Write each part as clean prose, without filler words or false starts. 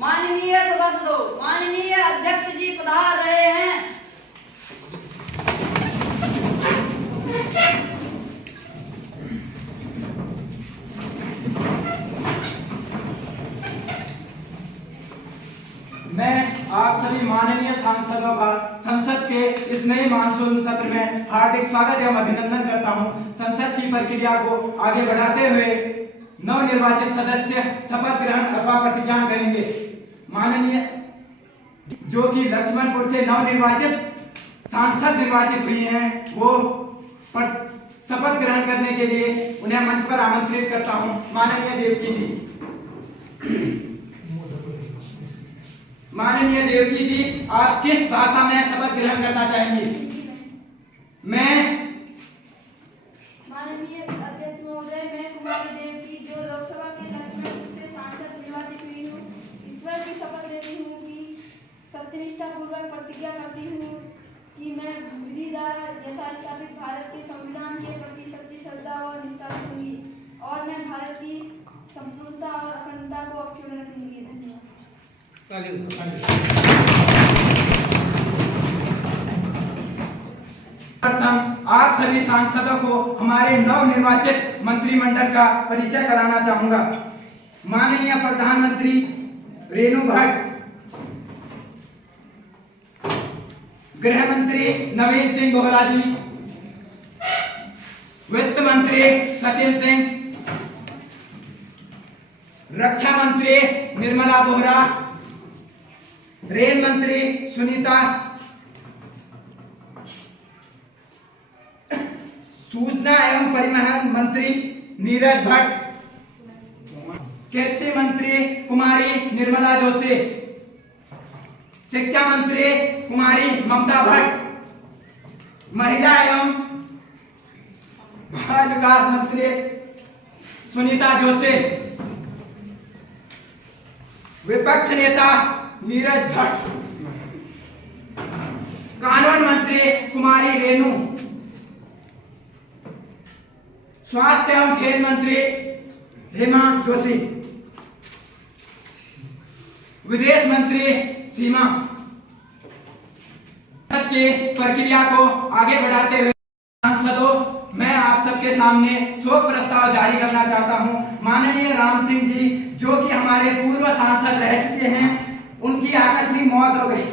माननीय सभासदों, माननीय अध्यक्ष जी पधार रहे हैं। मैं आप सभी माननीय सांसदों का संसद के इस नए मानसून सत्र में हार्दिक स्वागत एवं अभिनंदन करता हूं। संसद की प्रक्रिया को आगे बढ़ाते हुए नवनिर्वाचित सदस्य शपथ ग्रहण अथवा प्रतिज्ञा करेंगे। माननीय जो कि लक्ष्मणपुर से नवनिर्वाचित सांसद निर्वाचित हुई हैं, वो शपथ ग्रहण करने के लिए उन्हें मंच पर आमंत्रित करता हूं। माननीय देवकी जी, माननीय देवकी जी, आप किस भाषा में शपथ ग्रहण करना चाहेंगी? मैं माननीय अध्यक्ष महोदय, मैं कुमारी देवकी, जो लोकसभा के लक्ष्मणपुर से सांसद निर्वाचित हुई हूँ, ईश्वर की शपथ लेती हूँ कि सत्यनिष्ठा पूर्वक प्रतिज्ञा करती हूँ कि मैं विधि द्वारा यथास्थापित भारत के संविधान के प्रति सच्ची श्रद्धा और निष्ठा रखूंगी और मैं भारत की संपूर्णता और अखंडता को अक्षुण्ण रखूंगी। धन्यवाद। प्रथम आप सभी सांसदों को हमारे नवनिर्वाचित मंत्रिमंडल का परिचय कराना चाहूंगा। माननीय प्रधानमंत्री रेणु भट्ट, गृह मंत्री नवीन सिंह बोहरा जी, वित्त मंत्री सचिन सिंह, रक्षा मंत्री निर्मला बोहरा, रेल मंत्री सुनीता, सूचना एवं परिवहन मंत्री नीरज भट्ट, कृषि मंत्री कुमारी निर्मला जोशी, शिक्षा मंत्री कुमारी ममता भट्ट, महिला एवं बाल विकास मंत्री सुनीता जोशी, विपक्ष नेता नीरज भट्ट, कानून मंत्री कुमारी रेणु, स्वास्थ्य एवं खेल मंत्री हेमा जोशी, विदेश मंत्री सीमा। की प्रक्रिया को आगे बढ़ाते हुए सांसदों, मैं आप सबके सामने शोक प्रस्ताव जारी करना चाहता हूं। माननीय राम सिंह जी, जो कि हमारे पूर्व सांसद रह चुके हैं, उनकी आकस्मिक मौत हो गई।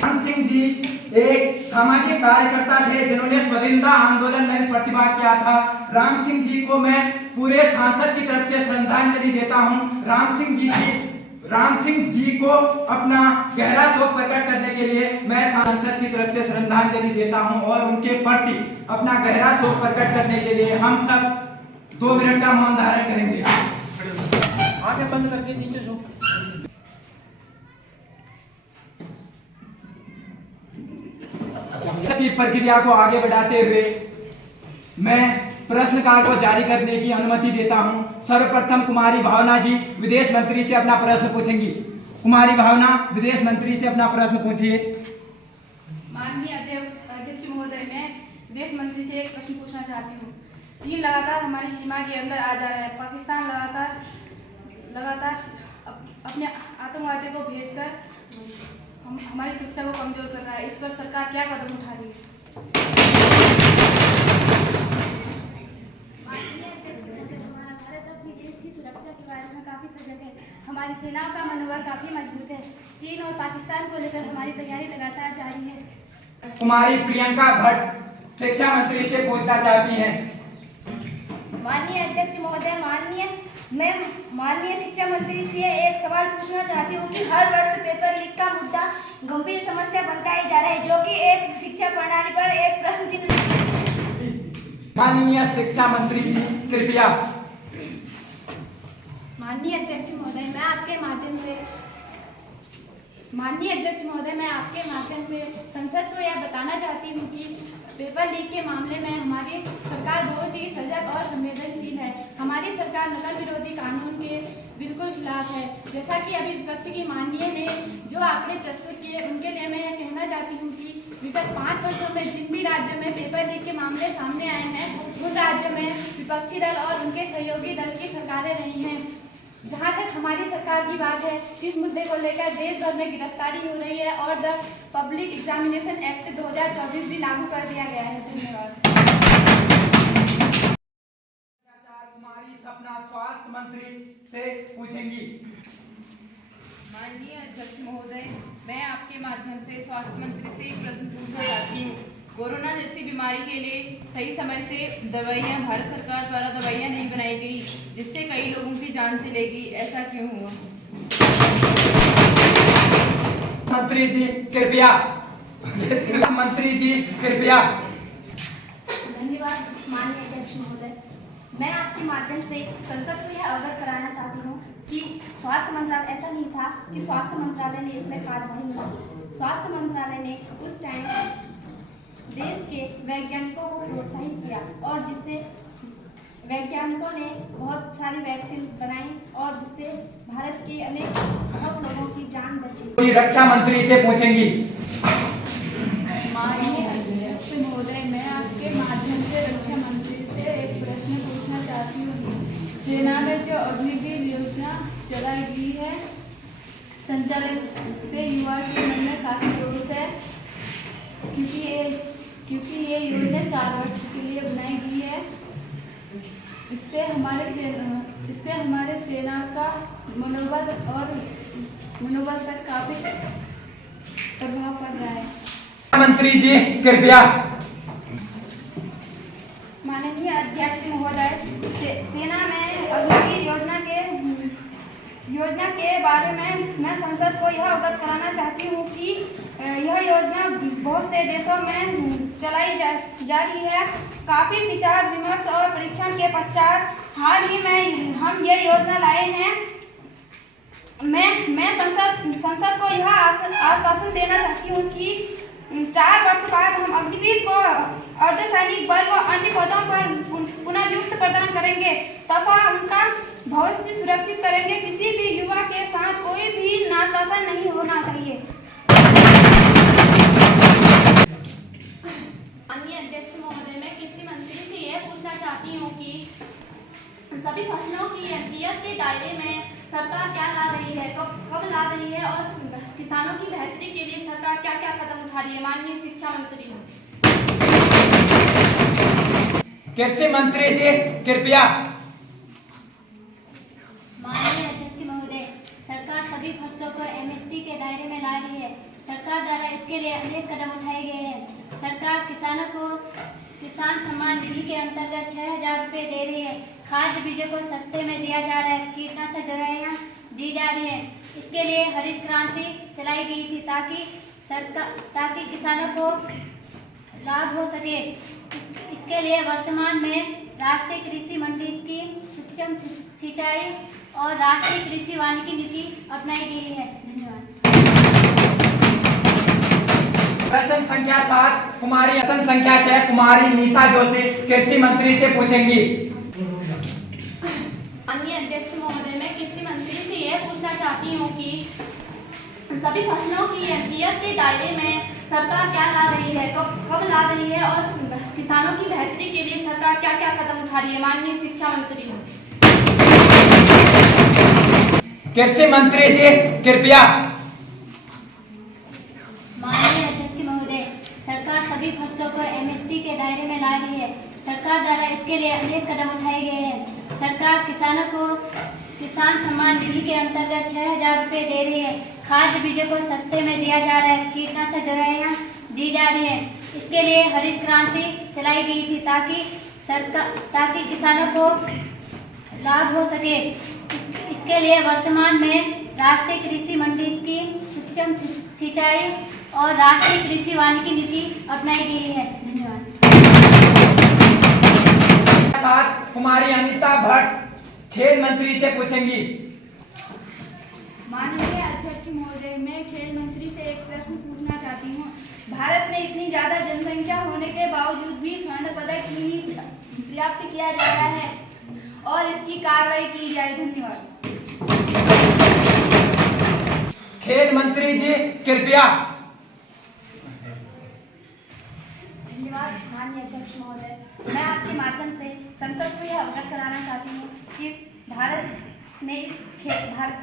राम सिंह जी एक सामाजिक कार्यकर्ता थे जिन्होंने स्वतंत्रता आंदोलन में प्रतिभाग किया था। राम सिंह जी को मैं पूरे सांसद की तरफ से श्रद्धांजलि देता हूं। राम सिंह जी को अपना गहरा शोक प्रकट करने के लिए मैं सांसद की तरफ से श्रद्धांजलि देता हूं और उनके प्रति अपना गहरा शोक प्रकट करने के लिए हम सब 2 मिनट का मौन धारण करेंगे। आगे बंद करके नीचे झुक। की प्रक्रिया को आगे बढ़ाते हुए मैं प्रश्नकाल को जारी करने की अनुमति देता हूं। सर्वप्रथम कुमारी भावना जी विदेश मंत्री से अपना प्रश्न पूछेंगी। कुमारी भावना, विदेश मंत्री से अपना प्रश्न पूछिए। माननीय अध्यक्ष महोदय, मैं विदेश मंत्री से एक प्रश्न पूछना चाहती हूँ। चीन लगातार हमारी सीमा के अंदर आ जा रहा है। पाकिस्तान लगातार अपने आतंकवादियों को भेजकर हमारी सुरक्षा को कमजोर कर रहा है। इस पर सरकार क्या कदम उठा रही है? भारत अपनी देश की सुरक्षा के बारे में काफी सजग है। हमारी सेनाओं का मनोबल काफी मजबूत है। चीन और पाकिस्तान को लेकर हमारी तैयारी लगातार जारी है। कुमारी प्रियंका भट्ट शिक्षा मंत्री से पूछना चाहती हैं। माननीय अध्यक्ष महोदय, मैं माननीय शिक्षा मंत्री से एक सवाल पूछना चाहती हूँ कि हर वर्ष पेपर लीक का मुद्दा गंभीर समस्या बनता ही जा रहा है, जो कि एक शिक्षा प्रणाली पर एक प्रश्न चिन्ह। माननीय शिक्षा मंत्री जी कृपया। माननीय अध्यक्ष महोदय, मैं आपके माध्यम से संसद को यह बताना चाहती हूँ कि पेपर लीक के मामले में हमारी सरकार बहुत ही सजग और संवेदनशील है। हमारी सरकार नकल विरोधी कानून के बिल्कुल खिलाफ है। जैसा कि अभी विपक्ष की माननीय ने जो आंकड़े प्रस्तुत किए, उनके लिए मैं यह कहना चाहती हूँ कि विगत 5 वर्षों में जिन भी राज्यों में पेपर लीक के मामले सामने आए हैं, उन राज्यों में विपक्षी दल और उनके सहयोगी दल की सरकारें रही हैं। जहाँ तक हमारी सरकार की बात है, इस मुद्दे को लेकर देश भर में गिरफ्तारी हो रही है और द पब्लिक एग्जामिनेशन एक्ट 2024 भी लागू कर दिया गया है। धन्यवाद। कुमारी सपना स्वास्थ्य मंत्री से पूछेंगी। माननीय अध्यक्ष महोदय, मैं आपके माध्यम से स्वास्थ्य मंत्री से एक प्रश्न पूछना चाहती हूँ। कोरोना जैसी बीमारी के लिए सही समय से दवाइयाँ भारत सरकार द्वारा दवाइयाँ नहीं बनाई गई, जिससे कई लोगों की जान चलेगी, ऐसा क्यों हुआ? मंत्री जी कृपया। मंत्री जी कृपया। धन्यवाद माननीय अध्यक्ष महोदय। मैं आपके माध्यम से संसद को यह अवगत कराना चाहती हूँ कि स्वास्थ्य मंत्रालय ऐसा नहीं था कि स्वास्थ्य मंत्रालय ने इसमें कार्रवाई नहीं की। स्वास्थ्य मंत्रालय ने उस टाइम देश के वैज्ञानिकों को प्रोत्साहित किया और जिससे वैज्ञानिकों ने बहुत सारी वैक्सीन बनाई और जिससे भारत के बहुत लोगों की जान बची। रक्षा मंत्री से पूछेंगी। माननीय अध्यक्ष महोदय, मैं आपके माध्यम से रक्षा मंत्री से एक प्रश्न पूछना चाहती हूँ। सेना में जो अग्निवीर योजना चलाई गई है, संचालन से युवा के मन में काफी रोष है, क्योंकि ये योजना 4 वर्ष के लिए बनाई गई है। इससे हमारे सेना का मनोबल पर काफी प्रभाव पड़ रहा है। मंत्री जी कृपया। माननीय अध्यक्ष महोदय, सेना में अग्निवीर योजना के बारे में मैं संसद को यह अवगत कराना चाहती हूँ कि यह योजना बहुत से देशों में चलाई जा रही है। काफ़ी विचार विमर्श और परीक्षण के पश्चात हाल ही में हम ये योजना लाए हैं। मैं संसद को यह आश्वासन देना चाहती हूँ कि 4 वर्ष बाद हम अग्निवीर को अर्धसैनिक बल व अन्य पदों पर पुनः नियुक्त प्रदान करेंगे तथा उनका भविष्य सुरक्षित करेंगे। किसी भी युवा के साथ कोई भी नाशासन नहीं होना चाहिए। माननीय अध्यक्ष महोदय, मैं कृषि मंत्री से यह पूछना चाहती हूँ कि सभी फसलों की एमपीएस के दायरे में सरकार क्या ला रही है, तो कब ला रही है और किसानों की बेहतरी के लिए सरकार क्या क्या कदम उठा रही है? माननीय शिक्षा मंत्री। कृषि मंत्री जी कृपया। माननीय अध्यक्ष महोदय, सरकार सभी फसलों को एमएसपी के दायरे में ला रही है। सरकार द्वारा इसके लिए अनेक कदम उठाए गए हैं। सरकार किसानों को किसान सम्मान निधि के अंतर्गत 6000 रुपये दे रही है। खाद्य बीजों को सस्ते में दिया जा रहा है। कीटनाशक दवाइयाँ दी जा रही है। इसके लिए हरित क्रांति चलाई गई थी ताकि किसानों को लाभ हो सके। इसके लिए वर्तमान में राष्ट्रीय कृषि मंडी स्कीम, सूक्ष्म सिंचाई और राष्ट्रीय कृषि वानिकी नीति अपनाई गई है। धन्यवाद। प्रश्न संख्या 7 कुमारी प्रश्न संख्या 6 कुमारी निशा जोशी कृषि मंत्री से पूछेंगी। माननीय अध्यक्ष महोदय, मैं कृषि मंत्री से यह पूछना चाहती हूँ कि सभी फसलों की एमपीएस के दायरे में सरकार क्या ला रही है, तो कब ला रही है और किसानों की बेहतरी के लिए सरकार क्या क्या कदम उठा रही है? माननीय शिक्षा मंत्री। कृषि मंत्री जी कृपया। माननीय अध्यक्ष महोदय, सरकार सभी फसलों को एमएसपी के दायरे में ला रही है। सरकार द्वारा इसके लिए अनेक कदम उठाए गए हैं। सरकार किसानों को किसान सम्मान निधि के अंतर्गत 6000 रुपये दे रही है। खाद्य बीजों को सस्ते में दिया जा रहा है। कीटनाशक दवाइयाँ दी जा रही है। इसके लिए हरित क्रांति चलाई गई थी ताकि किसानों को लाभ हो सके। इसके लिए वर्तमान में राष्ट्रीय कृषि मंडी स्कीम, सूक्ष्म सिंचाई और राष्ट्रीय कृषि वानिकी नीति अपनाई गई है। धन्यवाद। कुमारी अनीता भट्ट खेल मंत्री से पूछेंगी। माननीय अध्यक्ष महोदय, मैं खेल मंत्री से एक प्रश्न पूछना चाहती हूँ। भारत में इतनी ज्यादा जनसंख्या होने के बावजूद भी स्वर्ण पदक नहीं प्राप्त किया जा रहा है और इसकी कार्रवाई की जाए। धन्यवाद। खेल मंत्री जी कृपया। धन्यवाद माननीय अध्यक्ष महोदय, मैं आपके माध्यम से संसद को यह अवगत कराना चाहती हूँ कि भारत ने इस भारत